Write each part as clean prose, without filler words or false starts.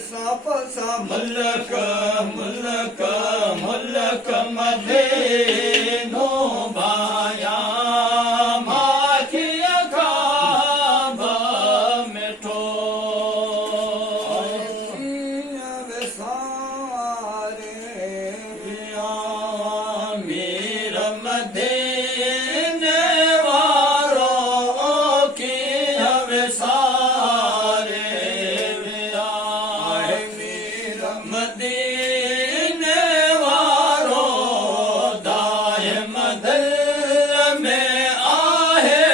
मुल्क मुल्क मुल्क मदीनो बाया माखिया खाब मिठो मीर मदीने वारो की विसारे मदीने वारो दाहिम दिल में आहे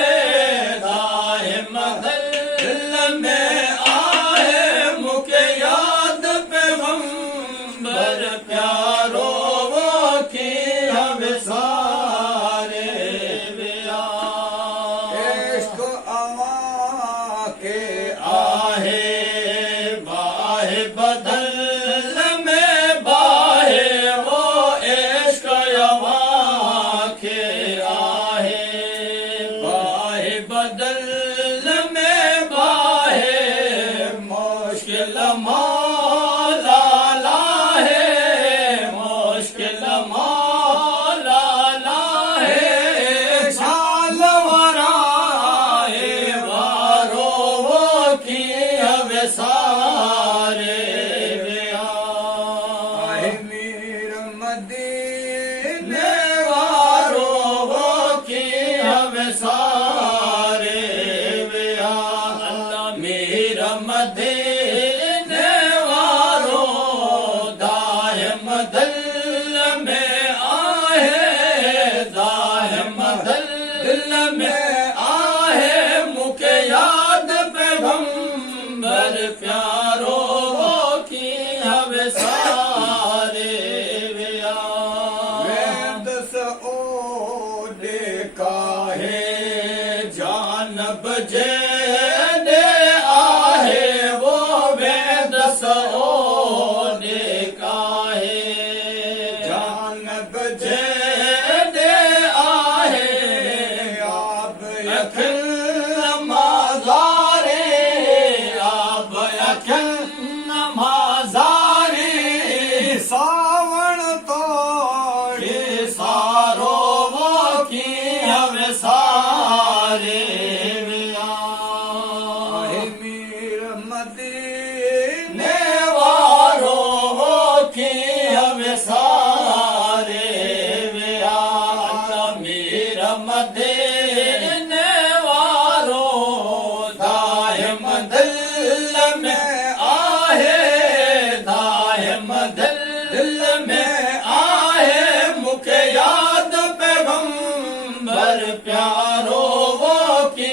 दाहिम दिल में आहे मुके याद पैगंबर प्यारो वो की विसारे इश्क आवा के आहे बाहे बदल बदल में बाहे मुश्किल मौला लाहे मुश्किल मौला लाहे साल वराए वारो वो की विसारे मीर मदीने वारो वो की विसारे मदीने वारो दाहिम दिल में आहे दाहिम दिल में आहे मुके याद पैगंबर प्यारो की विसारे वेदस ओ काहे जान बजे सावण तोड़े सारो वो की विसारे मीर मदीने वारो वो की विसारे मीर मदीने वारो दाहिम दिल में आहे दाहिम दिल में आहे मुके याद पैगंबर प्यारो वो की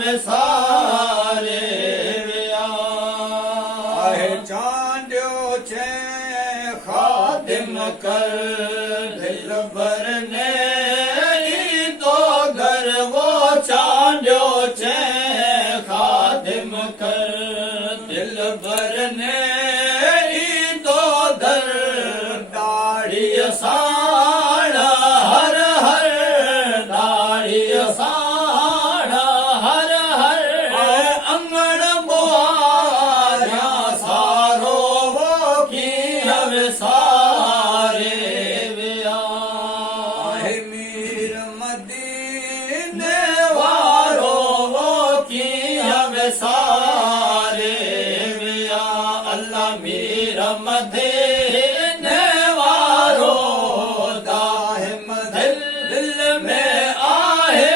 विसारे आहे चांदियो चे खादिम कर दिल भरने तो घर वो चांदियो चे खादिम कर दिल भरने साड़ा हर हर दाढ़ी साड़ा हर हर अंगण बुआरा सारो वो की विसारे मीर मदीने वारो वो की विसारे अल्लाह मीर मदीने दिल में आहे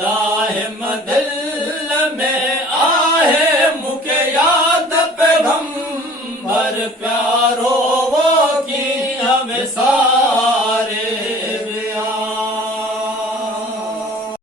दाहिम दिल